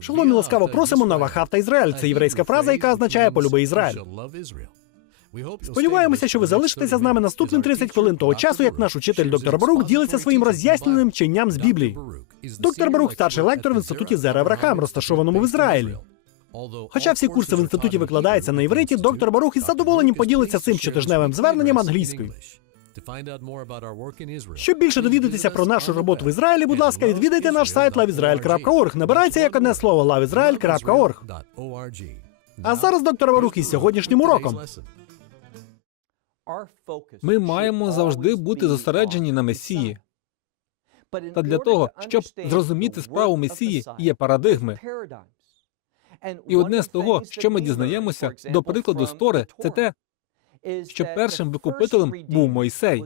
Шалом і ласкаво просимо на Вахав та Ізраїль. Це єврейська фраза, яка означає полюби Ізраїль. Сподіваємося, що ви залишитеся з нами наступним 30 хвилин того часу, як наш учитель доктор Барух ділиться своїм роз'ясненим вченням з Біблії. Доктор Барух старший лектор в інституті Зера Аврахам, розташованому в Ізраїлі. Хоча всі курси в інституті викладаються на івриті, доктор Барух із задоволенням поділиться цим щотижневим зверненням англійською. Щоб більше довідатися про нашу роботу в Ізраїлі, будь ласка, відвідайте наш сайт loveisrael.org. Набирайте як одне слово loveisrael.org. А зараз доктор Барух із сьогоднішнім уроком. Ми маємо завжди бути зосереджені на Месії. Та для того, щоб зрозуміти справу Месії, є парадигми. І одне з того, що ми дізнаємося, до прикладу з Тори, це те, що першим викупителем був Мойсей.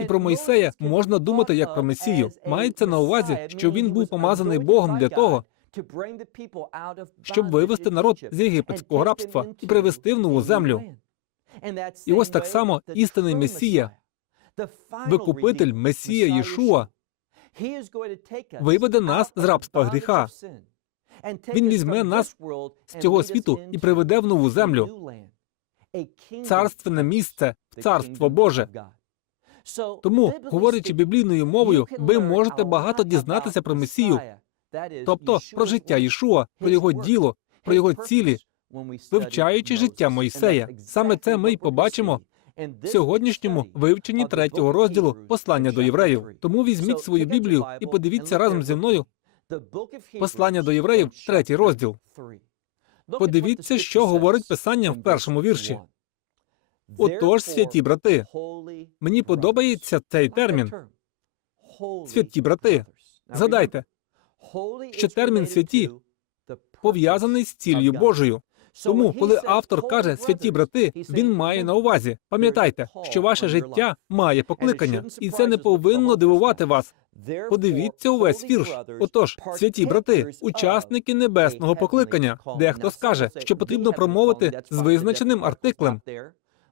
І про Мойсея можна думати як про Месію. Мається на увазі, що він був помазаний Богом для того, щоб вивести народ з єгипетського рабства і привести в нову землю. І ось так само істинний Месія, викупитель Месія Єшуа, виведе нас з рабства гріха. Він візьме нас з цього світу і приведе в нову землю, царственне місце, в царство Боже. Тому, говорячи біблійною мовою, ви можете багато дізнатися про Месію, тобто про життя Ішуа, про його діло, про його цілі, вивчаючи життя Мойсея. Саме це ми й побачимо в сьогоднішньому вивченні третього розділу послання до євреїв. Тому візьміть свою Біблію і подивіться разом зі мною послання до євреїв, третій розділ. Подивіться, що говорить писання в першому вірші. Отож, святі брати, мені подобається цей термін. Святі брати. Згадайте, що термін святі пов'язаний з ціллю Божою. Тому, коли автор каже святі брати, він має на увазі. Пам'ятайте, що ваше життя має покликання, і це не повинно дивувати вас. Подивіться увесь вірш. Отож, святі брати, учасники небесного покликання. Дехто скаже, що потрібно промовити з визначеним артиклем.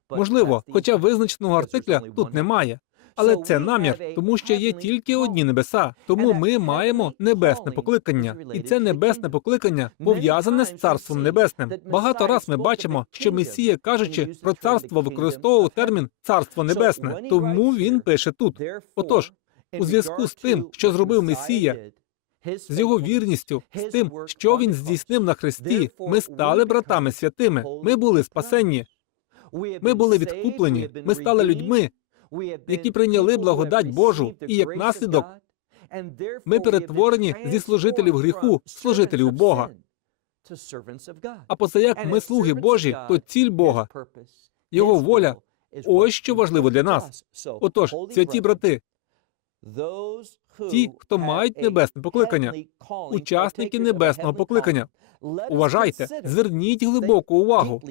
Можливо, хоча визначеного артикля тут немає. Але це намір, тому що є тільки одні небеса. Тому ми маємо небесне покликання, і це небесне покликання пов'язане з царством небесним. Багато раз ми бачимо, що Месія, кажучи про царство, використовував термін царство небесне. Тому він пише тут. Отож, у зв'язку з тим, що зробив Месія, з його вірністю, з тим, що він здійснив на Христі, ми стали братами святими. Ми були спасенні. Ми були відкуплені. Ми стали людьми, які прийняли благодать Божу, і як наслідок ми перетворені зі служителів гріху, служителів Бога. А позаяк ми слуги Божі, то ціль Бога, його воля. Ось що важливо для нас. Отож, святі брати, ті, хто мають небесне покликання, учасники небесного покликання. Уважайте, зверніть глибоку увагу.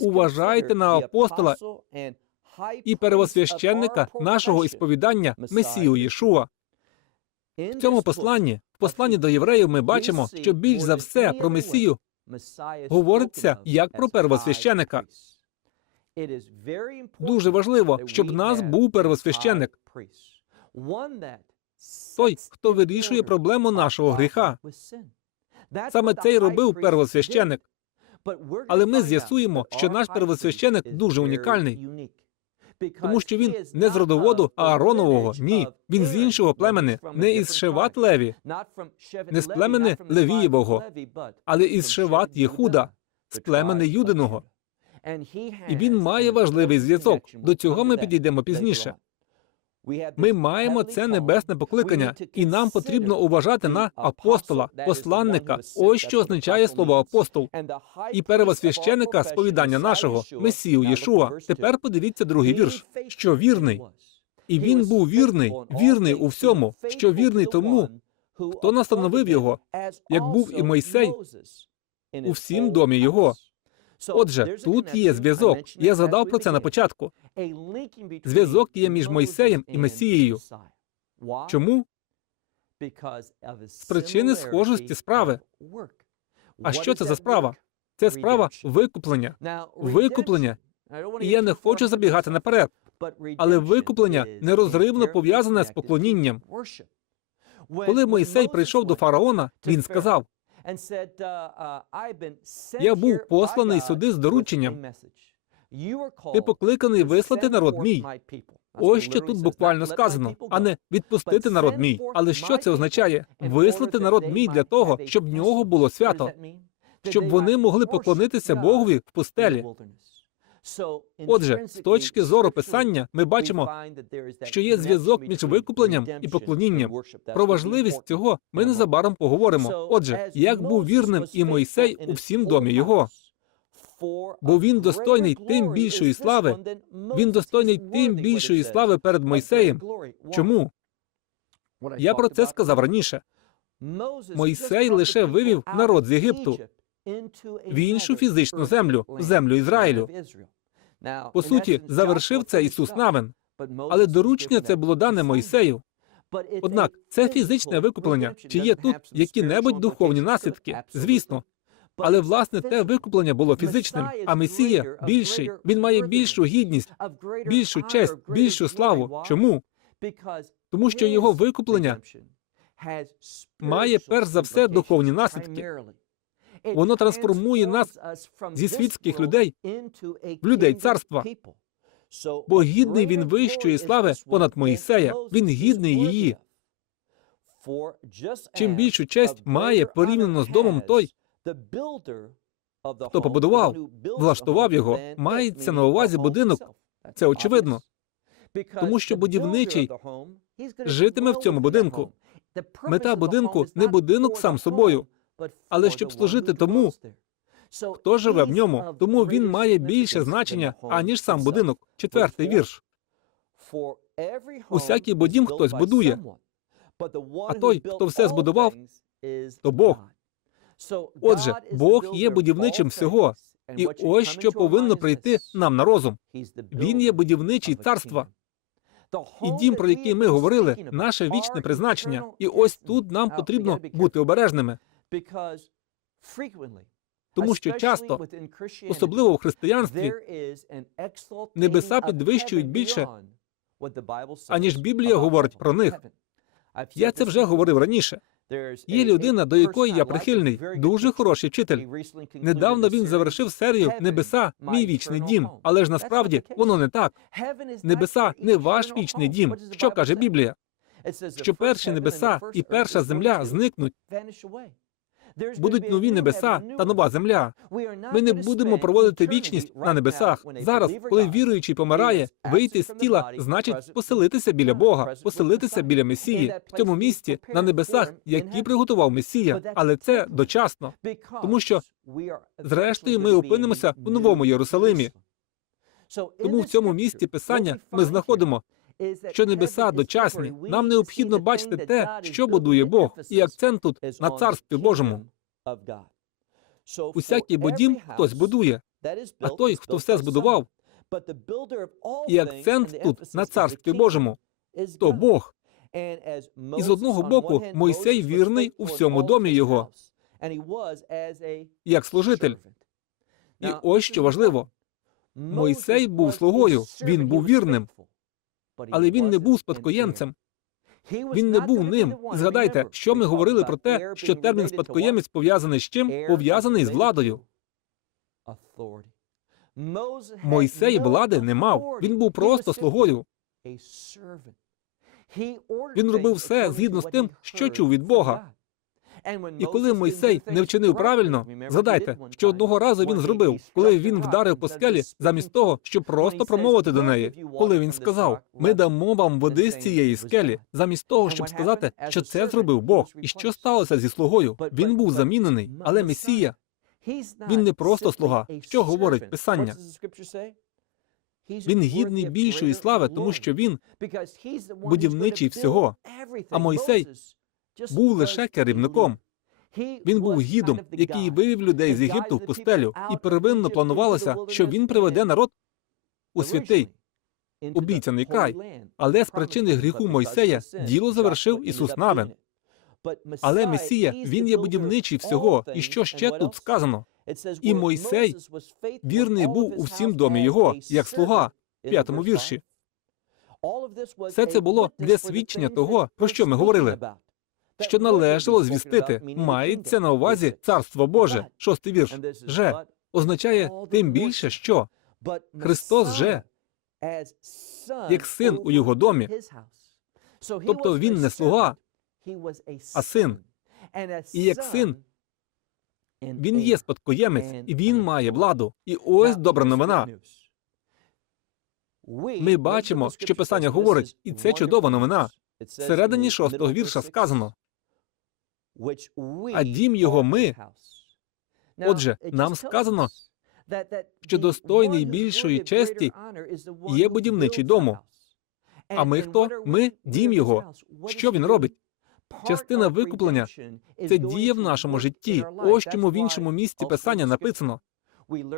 Уважайте на апостола і первосвященника нашого ісповідання Месію Єшуа. В цьому посланні, в посланні до євреїв, ми бачимо, що більш за все про Месію говориться як про первосвященика. Дуже важливо, щоб в нас був первосвященник, той, хто вирішує проблему нашого гріха. Саме це й робив первосвященик. Але ми з'ясуємо, що наш первосвященик дуже унікальний, тому що він не з родоводу Ааронового, ні. Він з іншого племени, не із Шеват Леві, не з племени Левієвого, але із Шеват Єхуда, з племени Юдиного. І він має важливий зв'язок. До цього ми підійдемо пізніше. Ми маємо це небесне покликання, і нам потрібно уважати на апостола, посланника. Ось що означає слово апостол і первосвященика сповідання нашого Месію Єшуа. Тепер подивіться другий вірш, що вірний, і він був вірний, вірний у всьому, що вірний тому, хто настановив його, як був і Мойсей у всім домі його. Отже, тут є зв'язок. Я згадав про це на початку. Зв'язок є між Мойсеєм і Месією. Чому? З причини схожості справи. А що це за справа? Це справа викуплення. Викуплення. І я не хочу забігати наперед, але викуплення нерозривно пов'язане з поклонінням. Коли Мойсей прийшов до фараона, він сказав: Я був посланий сюди з дорученням. Ти покликаний вислати народ мій. Ось що тут буквально сказано, а не відпустити народ мій. Але що це означає? Вислати народ мій для того, щоб в нього було свято, щоб вони могли поклонитися Богові в пустелі. Отже, з точки зору писання, ми бачимо, що є зв'язок між викупленням і поклонінням. Про важливість цього ми незабаром поговоримо. Отже, як був вірним і Мойсей у всім домі його, бо він достойний тим більшої слави, він достойний тим більшої слави перед Мойсеєм. Чому? Я про це сказав раніше. Мойсей лише вивів народ з Єгипту В іншу фізичну землю, землю Ізраїлю. По суті, завершив це Ісус Навин, але доручення це було дане Мойсею. Однак це фізичне викуплення. Чи є тут які-небудь духовні наслідки? Звісно. Але власне те викуплення було фізичним, а Месія більший. Він має більшу гідність, більшу честь, більшу славу. Чому? Тому що його викуплення Має перш за все духовні наслідки. Воно трансформує нас зі світських людей в людей царства. Бо гідний він вищої слави понад Моїсея. Він гідний її. Чим більшу честь має порівняно з домом той, хто побудував, влаштував його, мається на увазі будинок. Це очевидно. тому що будівничий житиме в цьому будинку. Мета будинку не будинок сам собою, але щоб служити тому, хто живе в ньому. Тому він має більше значення, аніж сам будинок. Четвертий вірш. Усякий будім хтось будує, А той, хто все збудував, то Бог. Отже, Бог є будівничим всього, і ось що повинно прийти нам на розум. Він є будівничий царства. І дім, про який ми говорили, наше вічне призначення. І ось тут нам потрібно бути обережними, тому що часто, особливо в християнстві, небеса підвищують більше, аніж Біблія говорить про них. Я це вже говорив раніше. Є людина, до якої я прихильний, дуже хороший вчитель. Недавно він завершив серію Небеса, мій вічний дім. Але ж насправді воно не так. Небеса не ваш вічний дім. Що каже Біблія? Що перші небеса і перша земля зникнуть. Будуть нові небеса та нова земля. Ми не будемо проводити вічність на небесах. Зараз, коли віруючий помирає, вийти з тіла значить поселитися біля Бога, поселитися біля Месії в цьому місці на небесах, які приготував Месія. Але це дочасно, тому що зрештою ми опинимося в новому Єрусалимі. Тому в цьому місці писання ми знаходимо, що небеса дочасні. Нам необхідно бачити те, що будує Бог, і акцент тут на царстві Божому. Усякий бо дім хтось будує, а той, хто все збудував, і акцент тут на царстві Божому, то Бог. І з одного боку Мойсей вірний у всьому домі його, як служитель. І ось що важливо: Мойсей був слугою, він був вірним, але він не був спадкоємцем. Він не був ним. І згадайте, що ми говорили про те, що термін спадкоємець пов'язаний з чим? Пов'язаний з владою. Мойсей влади не мав. Він був просто слугою. Він робив все згідно з тим, що чув від Бога. І коли Мойсей не вчинив правильно, згадайте, що одного разу він зробив, коли він вдарив по скелі, замість того, щоб просто промовити до неї. Коли він сказав: Ми дамо вам води з цієї скелі, замість того, щоб сказати, що це зробив Бог, і що сталося зі слугою. Він був замінений, але Месія Він не просто слуга. Що говорить Писання? він гідний більшої слави, тому що він будівничий всього. А Мойсей був лише керівником. Він був гідом, який вивів людей з Єгипту в пустелю, і первинно планувалося, що він приведе народ у святий, обіцяний край. Але з причини гріху Мойсея діло завершив Ісус Навин. Але Месія, він є будівничий всього. І що ще тут сказано? І Мойсей вірний був у всім домі його, як слуга, в п'ятому вірші. Все це було для свідчення того, про що ми говорили. Що належало звістити. Мається на увазі Царство Боже. Шостий вірш. Же означає тим більше, що Христос же як син у його домі. Тобто він не слуга, а син. І як син Він є спадкоємець, і він має владу. І ось добра новина. Ми бачимо, що писання говорить, і це чудова новина. Всередині шостого вірша сказано: а дім його ми. Отже, нам сказано, що достойний більшої честі є будівничий дому. А ми хто? Ми дім його. Що він робить? Частина викуплення Це діє в нашому житті. Ось чому в іншому місці писання написано,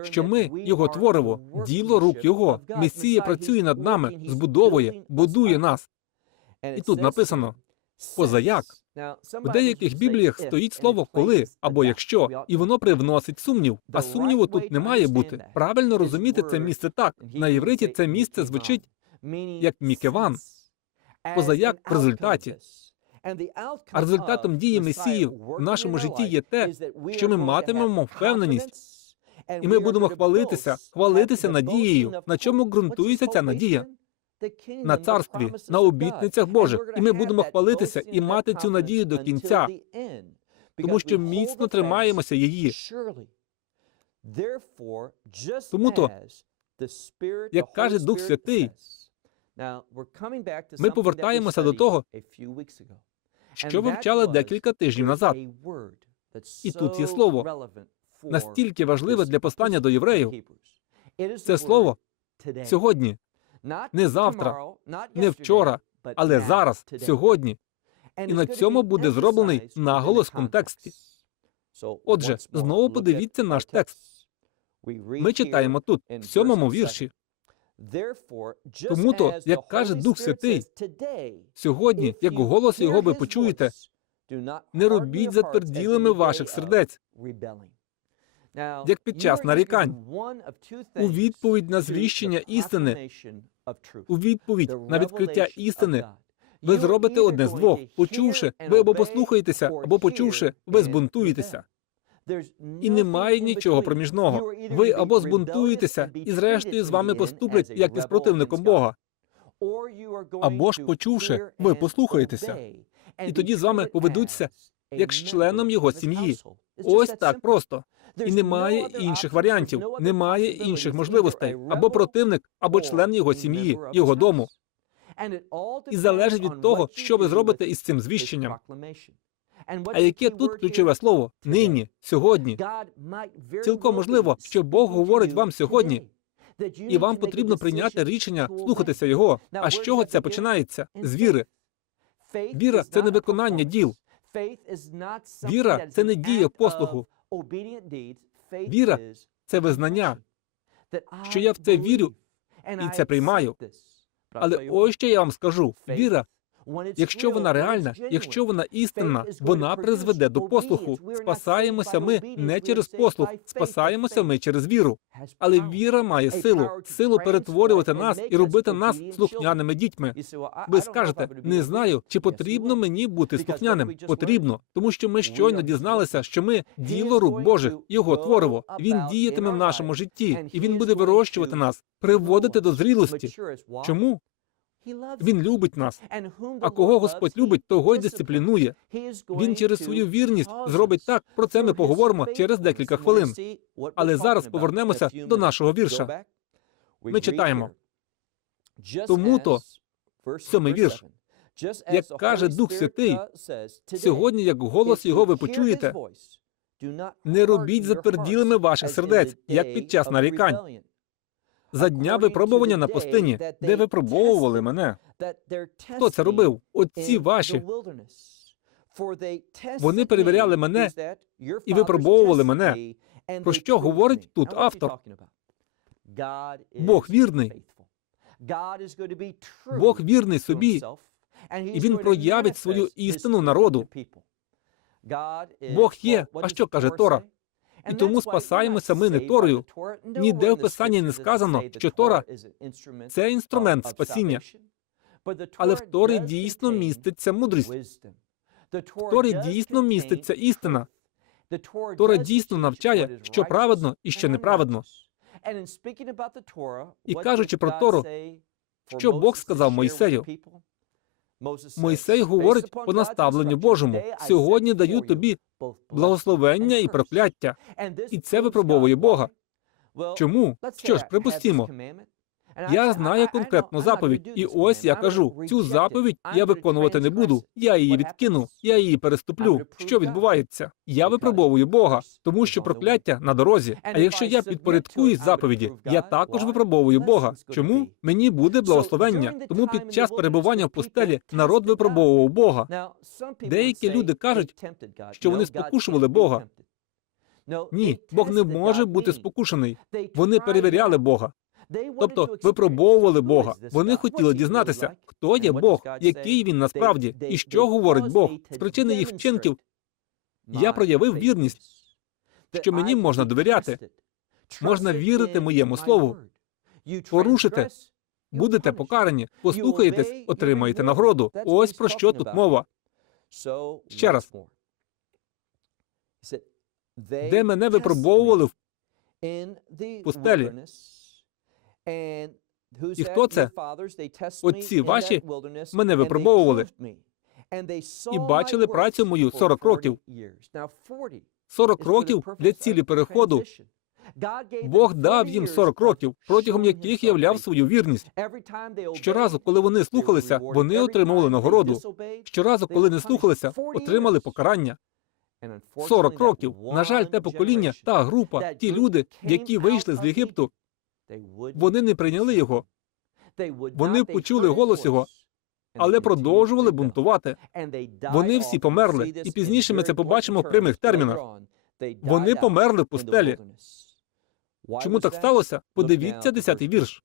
що ми його твориво, діло рук його. Месія працює над нами, збудовує, будує нас. І тут написано Позаяк. В деяких бібліях стоїть слово коли або якщо, і воно привносить сумнів. А сумніву тут не має бути. Правильно розуміти це місце так. На євриті це місце звучить як мікеван, позаяк в результаті. А результатом дії Месії в нашому житті є те, що ми матимемо впевненість, і ми будемо хвалитися, хвалитися надією. На чому ґрунтується ця надія? На царстві, на обітницях Божих. І ми будемо хвалитися і мати цю надію до кінця, тому що міцно тримаємося її. Тому-то, як каже Дух Святий, ми повертаємося до того, що вивчали декілька тижнів назад. І тут є слово, Настільки важливе для послання до євреїв. Це слово сьогодні, не завтра, не вчора, але зараз, сьогодні. І на цьому буде зроблений наголос в контексті. Отже, знову подивіться наш текст. Ми читаємо тут, в сьомому вірші. Тому-то, як каже Дух Святий, Сьогодні, як голос його ви почуєте, не робіть затверділими ваших сердець, як під час нарікань. у відповідь на звіщення істини, у відповідь на відкриття істини. Ви зробите одне з двох. Почувши, ви або послухаєтеся, або почувши, ви збунтуєтеся. І немає нічого проміжного. Ви або збунтуєтеся, і зрештою з вами поступлять, як із противником Бога. Або ж почувши, ви послухаєтеся. І тоді з вами поведуться, як з членом його сім'ї. Ось так просто. І немає інших варіантів, немає інших можливостей. Або противник, або член його сім'ї, його дому. І залежить від того, що ви зробите із цим звіщенням. А яке тут ключове слово? Нині, сьогодні. Цілком можливо, що Бог говорить вам сьогодні, І вам потрібно прийняти рішення слухатися його. А з чого це починається? З віри. Віра це не виконання діл. Віра це не дія послугу. Віра Це визнання. що я в це вірю і це приймаю. Але ось що я вам скажу: віра, якщо вона реальна, якщо вона істинна, вона призведе до послуху. Спасаємося ми не через послух, спасаємося ми через віру. Але віра має силу, силу перетворювати нас і робити нас слухняними дітьми. Ви скажете, не знаю, чи потрібно мені бути слухняним. Потрібно, тому що ми щойно дізналися, що ми діло рук Божих, його твориво. Він діятиме в нашому житті, і він буде вирощувати нас, приводити до зрілості. Чому? Він любить нас. А кого Господь любить, того й дисциплінує. Він через свою вірність зробить так. Про це ми поговоримо через декілька хвилин. Але зараз повернемося до нашого вірша. Ми читаємо. Тому-то, сьомий вірш. як каже Дух Святий, Сьогодні, як голос його ви почуєте, не робіть затверділими ваших сердець, як під час нарікань. За дня випробування на пустині, де випробовували мене. Хто це робив? Отці ваші. Вони перевіряли мене і випробовували мене. Про що говорить тут автор? Бог вірний. Бог вірний собі, і він проявить свою істину народу. Бог є. А що каже Тора? І тому спасаємося ми не Торою. Ніде в Писанні не сказано, що Тора – це інструмент спасіння. Але в Торі дійсно міститься мудрість. В Торі дійсно міститься істина. Тора дійсно навчає, що праведно і що неправедно. І кажучи про Тору, Що Бог сказав Мойсею? Мойсей говорить по наставленню Божому. Сьогодні даю тобі благословення і прокляття. І це випробовує Бога. Чому? Що ж, припустімо. Я знаю конкретну заповідь, і ось я кажу: цю заповідь я виконувати не буду. Я її відкину, я її переступлю. Що відбувається? Я випробовую Бога, тому що прокляття на дорозі. А якщо я підпорядкуюсь заповіді, я також випробовую Бога. Чому мені буде благословення? Тому під час перебування в пустелі народ випробовував Бога. Деякі люди кажуть, що вони спокушували Бога. Ні, Бог не може бути спокушений. Вони перевіряли Бога. Тобто випробовували Бога. Вони хотіли дізнатися, хто є Бог, який він насправді, і що говорить Бог. З причини їх вчинків я проявив вірність, що мені можна довіряти, можна вірити моєму слову. Порушите, будете покарані, послухаєтесь, отримаєте нагороду. Ось про що тут мова. Ще раз. Де мене випробовували в пустелі. І хто це? Отці ваші мене випробовували і бачили працю мою 40 років. 40 років для цілі переходу. Бог дав їм 40 років, протягом яких являв свою вірність. Щоразу, коли вони слухалися, вони отримували нагороду. Щоразу, коли не слухалися, отримали покарання. 40 років. На жаль, те покоління, та група, ті люди, які вийшли з Єгипту, вони не прийняли його, Вони почули голос його, але продовжували бунтувати. Вони всі померли, і пізніше ми це побачимо в прямих термінах. Вони померли в пустелі. Чому так сталося? Подивіться 10-й вірш.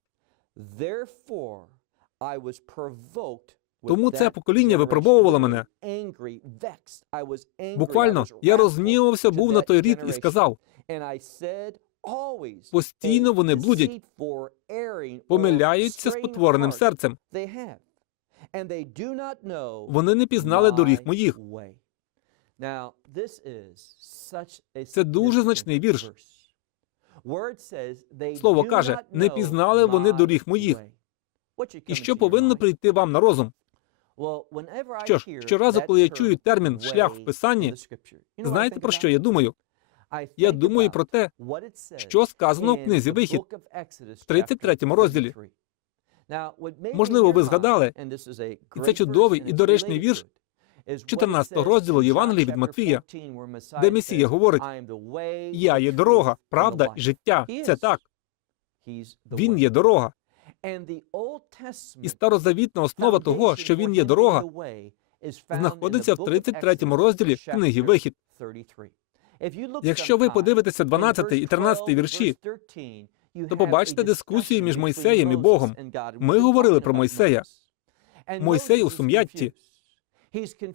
Тому це покоління випробовувало мене. Буквально, я розгнівався був на той рід і сказав: постійно вони блудять, помиляються з потвореним серцем. Вони не пізнали доріг моїх. Це дуже значний вірш. Слово каже: не пізнали вони доріг моїх. І що повинно прийти вам на розум? Що ж, щоразу, коли я чую термін шлях в писанні, Знаєте про що я думаю? Я думаю про те, що сказано в книзі Вихід в 33 розділі. Можливо, ви згадали, і це чудовий і доречний вірш 14 розділу Євангелії від Матвія, де Месія говорить: Я є дорога, правда і життя. Це так. Він є дорога. І старозавітна основа того, що він є дорога, знаходиться в 33 розділі книги Вихід. Якщо ви подивитеся 12 і 13 вірші, то побачите дискусію між Мойсеєм і Богом. Ми говорили про Мойсея. Мойсей у сум'ятті.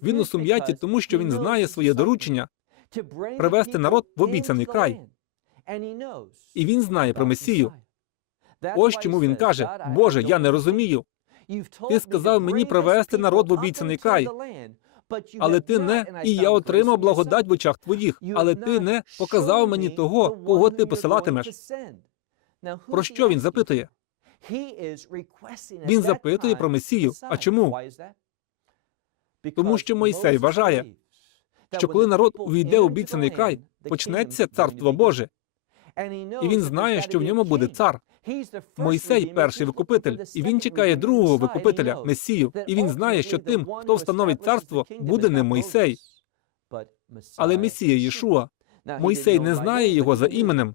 Він у сум'ятті, тому що він знає своє доручення привести народ в обіцяний край. І він знає про Месію. Ось чому він каже: Боже, я не розумію. Ти сказав мені привести народ в обіцяний край, Але ти не, і я отримав благодать в очах твоїх. Але ти не показав мені того, кого ти посилатимеш. Про що він запитує? Він запитує про Месію. А чому? Тому що Мойсей вважає, що коли народ увійде в обіцяний край, почнеться царство Боже, і він знає, що в ньому буде цар. Мойсей перший викупитель, і він чекає другого викупителя, Месію. І він знає, що тим, хто встановить царство, буде не Мойсей, але Месія Єшуа. Мойсей не знає його за іменем,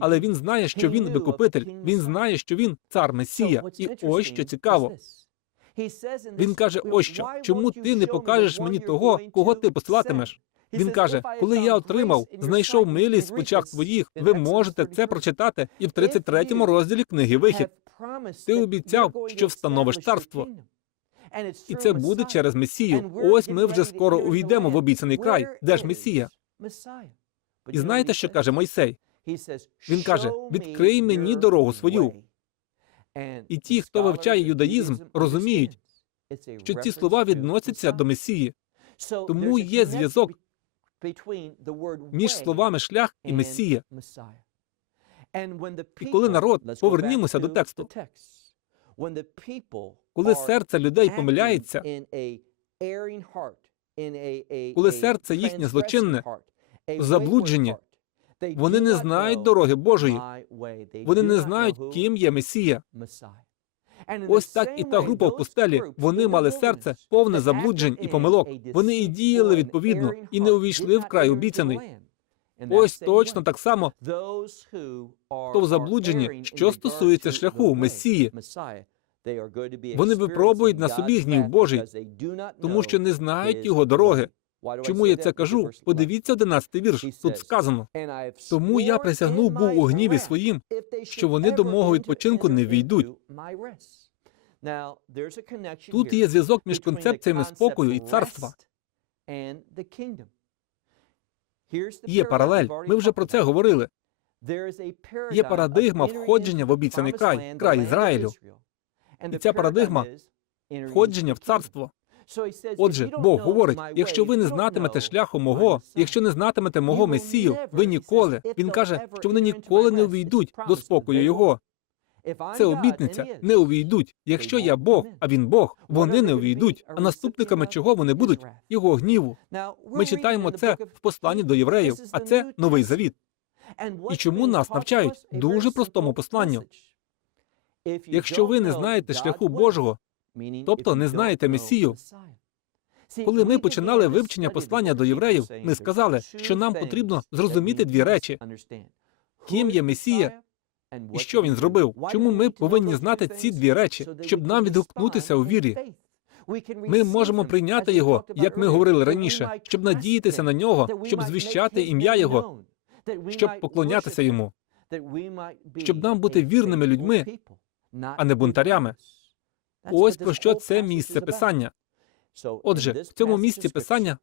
але він знає, що він викупитель. Він знає, що він цар Месія. І ось що цікаво. Він каже: ось що, чому ти не покажеш мені того, кого ти посилатимеш? Він каже: коли я отримав, знайшов милість в очах твоїх, ви можете це прочитати і в 33-му розділі книги Вихід. Ти обіцяв, що встановиш царство. І це буде через Месію. Ось ми вже скоро увійдемо в обіцяний край. Де ж Месія? І знаєте, що каже Мойсей? Він каже: відкрий мені дорогу свою. І ті, хто вивчає юдаїзм, розуміють, що ці слова відносяться до Месії. Тому є зв'язок між словами шлях і Месія. І коли народ, повернімося до тексту, коли серце людей помиляється, коли серце їхнє злочинне, в заблудженні, вони не знають дороги Божої, вони не знають, ким є Месія. Ось так і та група в пустелі. Вони мали серце повне заблуджень і помилок. Вони і діяли відповідно, і не увійшли в край обіцяний. Ось точно так само, хто в заблудженні, що стосується шляху Месії. вони випробують на собі гнів Божий, тому що не знають його дороги. Чому я це кажу? Подивіться 11 вірш. Тут сказано. Тому я присягнув був у гніві своїм, що вони до мого відпочинку не війдуть. Тут є зв'язок між концепціями спокою і царства. Є паралель. Ми вже про це говорили. Є парадигма входження в обіцяний край, край Ізраїлю. І ця парадигма Входження в царство. Отже, Бог говорить: якщо ви не знатимете шляху мого, якщо не знатимете мого Месію, ви ніколи. Він каже, що вони ніколи не увійдуть до спокою його. Це обітниця. Не увійдуть. Якщо я Бог, а він Бог, вони не увійдуть. А наступниками чого вони будуть? Його гніву. Ми читаємо це в посланні до євреїв, а це новий завіт. І чому нас навчають? Дуже простому посланню. Якщо ви не знаєте шляху Божого, тобто не знаєте Месію, коли ми починали вивчення послання до євреїв, ми сказали, що нам потрібно зрозуміти дві речі: ким є Месія і що він зробив. Чому ми повинні знати ці дві речі, щоб нам відгукнутися у вірі? Ми можемо прийняти його, як ми говорили раніше, щоб надіятися на нього, щоб звіщати ім'я Його, щоб поклонятися йому, щоб нам бути вірними людьми, а не бунтарями. Ось про що це місце писання. Отже, в цьому місці писання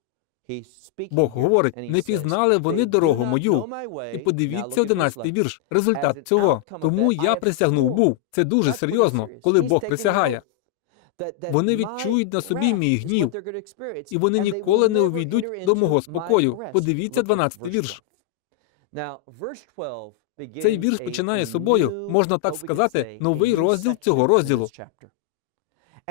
Бог говорить: не пізнали вони дорогу мою. І подивіться 11 вірш. Результат цього. Тому я присягнув був. Це дуже серйозно, коли Бог присягає. Вони відчують на собі мій гнів, І вони ніколи не увійдуть до мого спокою. Подивіться 12 вірш. Цей вірш починає собою, можна так сказати, новий розділ цього розділу.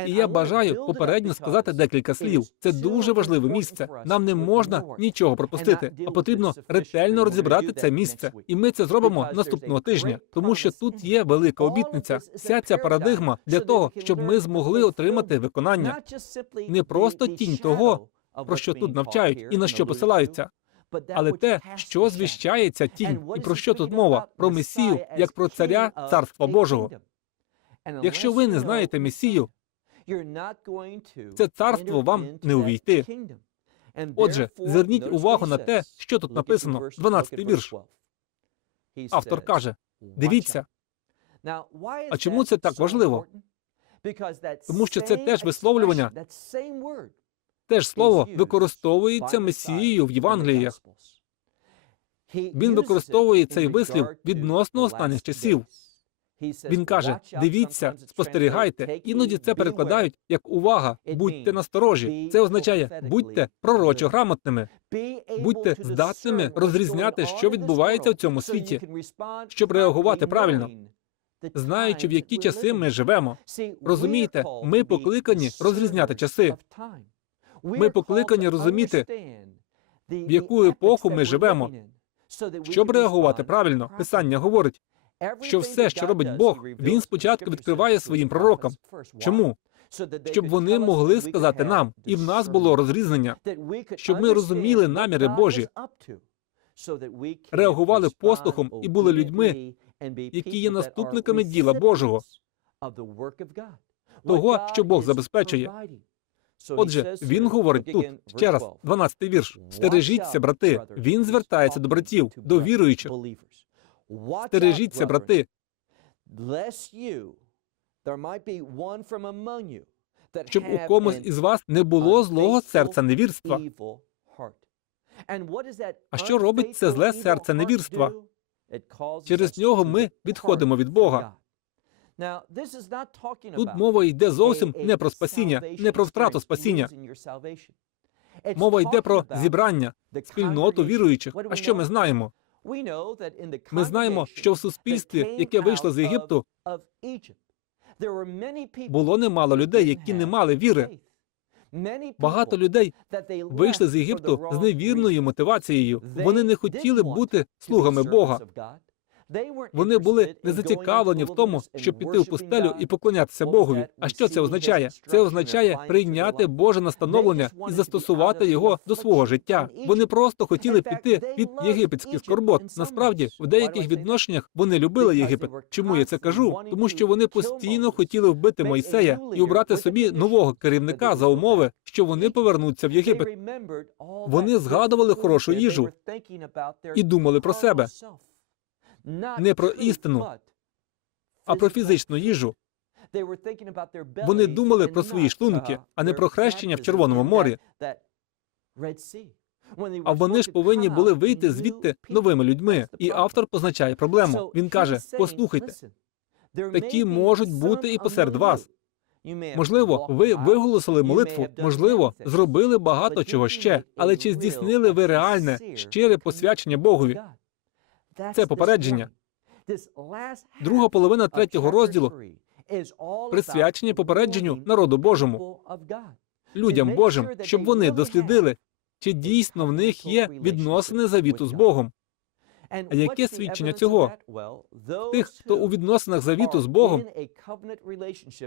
І я бажаю попередньо сказати декілька слів. Це дуже важливе місце. Нам не можна нічого пропустити, а потрібно ретельно розібрати це місце. І ми це зробимо наступного тижня, тому що тут є велика обітниця. Вся ця парадигма для того, щоб ми змогли отримати виконання. не просто тінь того, про що тут навчають і на що посилаються, але те, що звіщається тінь, і про що тут мова? Про Месію, як про царя Царства Божого. Якщо ви не знаєте Месію, це царство вам не увійти. Отже, зверніть увагу на те, що тут написано, 12-й вірш. Автор каже: дивіться, а чому це так важливо? Тому що це теж висловлювання, теж слово використовується Месією в Євангеліях. Він використовує цей вислів відносно останніх часів. Він каже: дивіться, спостерігайте. Іноді це перекладають як увага, будьте насторожі. Це означає будьте пророчо грамотними, будьте здатними розрізняти, що відбувається в цьому світі, щоб реагувати правильно, знаючи, в які часи ми живемо. Розумієте, ми покликані розрізняти часи. Ми покликані розуміти, в яку епоху ми живемо, щоб реагувати правильно. Писання говорить, що все, що робить Бог, він спочатку відкриває своїм пророкам. Чому? Щоб вони могли сказати нам, і в нас було розрізнення, щоб ми розуміли наміри Божі, реагували послухом і були людьми, які є наступниками діла Божого, того, що Бог забезпечує. Отже, він говорить тут ще раз, 12-й вірш. Стережіться, брати. Він звертається до братів, до віруючих. Стережіться, брати, щоб у комусь із вас не було злого серця невірства. А що робить це зле серце невірства? Через нього ми відходимо від Бога. Тут мова йде зовсім не про спасіння, не про втрату спасіння. Мова йде про зібрання, спільноту віруючих. А що ми знаємо? Ми знаємо, що в суспільстві, яке вийшло з Єгипту, Було немало людей, які не мали віри. Багато людей вийшли з Єгипту з невірною мотивацією. Вони не хотіли бути слугами Бога. Вони були не зацікавлені в тому, щоб піти в пустелю і поклонятися Богові. А що це означає? Це означає прийняти Боже настановлення і застосувати його до свого життя. Вони просто хотіли піти від єгипетських скорбот. Насправді, в деяких відношеннях вони любили Єгипет. Чому я це кажу? Тому що вони постійно хотіли вбити Мойсея і обрати собі нового керівника за умови, що вони повернуться в Єгипет. Вони згадували хорошу їжу і думали про себе, не про істину, а про фізичну їжу. Вони думали про свої шлунки, а не про хрещення в Червоному морі. А вони ж повинні були вийти звідти новими людьми. І автор позначає проблему. Він каже: послухайте, такі можуть бути і посеред вас. Можливо, ви виголосили молитву, можливо, зробили багато чого ще, але чи здійснили ви реальне, щире посвячення Богові? Це попередження. Друга половина третього розділу присвячення попередженню народу Божому, людям Божим, щоб вони дослідили, чи дійсно в них є відносини завіту з Богом. А яке свідчення цього? Тих, хто у відносинах завіту з Богом,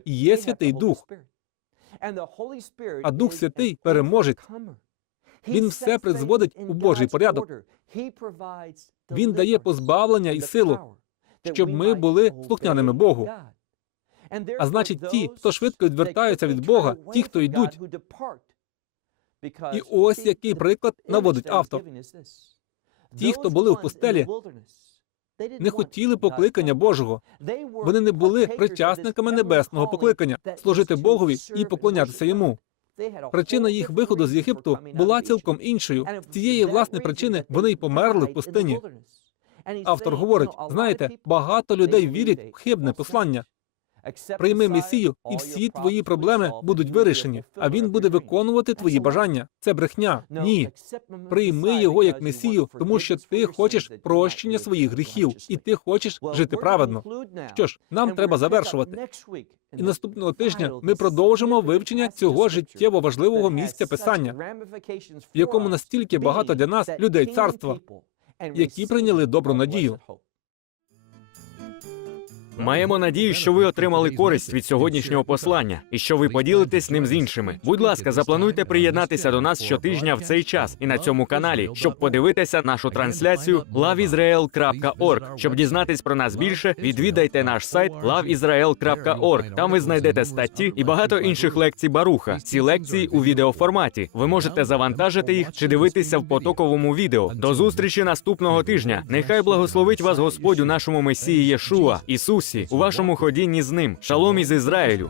є Святий Дух, а Дух Святий переможець. Він все призводить у Божий порядок. Він дає позбавлення і силу, щоб ми були слухняними Богу. А значить, ті, хто швидко відвертаються від Бога, ті, хто йдуть. І ось який приклад наводить автор. Ті, хто були в пустелі, Не хотіли покликання Божого. Вони не були причасниками небесного покликання служити Богові і поклонятися йому. Причина їх виходу з Єгипту була цілком іншою. З цієї власне причини вони й померли в пустині. Автор говорить: знаєте, багато людей вірять в хибне послання. Прийми Месію, і всі твої проблеми будуть вирішені, а він буде виконувати твої бажання. Це брехня. Ні. Прийми його як Месію, тому що ти хочеш прощення своїх гріхів, і ти хочеш жити праведно. Що ж, нам треба завершувати. І наступного тижня ми продовжимо вивчення цього життєво важливого місця писання, в якому настільки багато для нас людей царства, які прийняли добру надію. Маємо надію, що ви отримали користь від сьогоднішнього послання і що ви поділитесь ним з іншими. Будь ласка, заплануйте приєднатися до нас щотижня в цей час і на цьому каналі, щоб подивитися нашу трансляцію loveisrael.org. Щоб дізнатись про нас більше, відвідайте наш сайт loveisrael.org. Там ви знайдете статті і багато інших лекцій Баруха. Ці лекції у відеоформаті. Ви можете завантажити їх чи дивитися в потоковому відео. До зустрічі наступного тижня. Нехай благословить вас Господь у нашому Месії Єшуа, Ісусі, у вашому ходінні з ним. Шалом із Ізраїлю.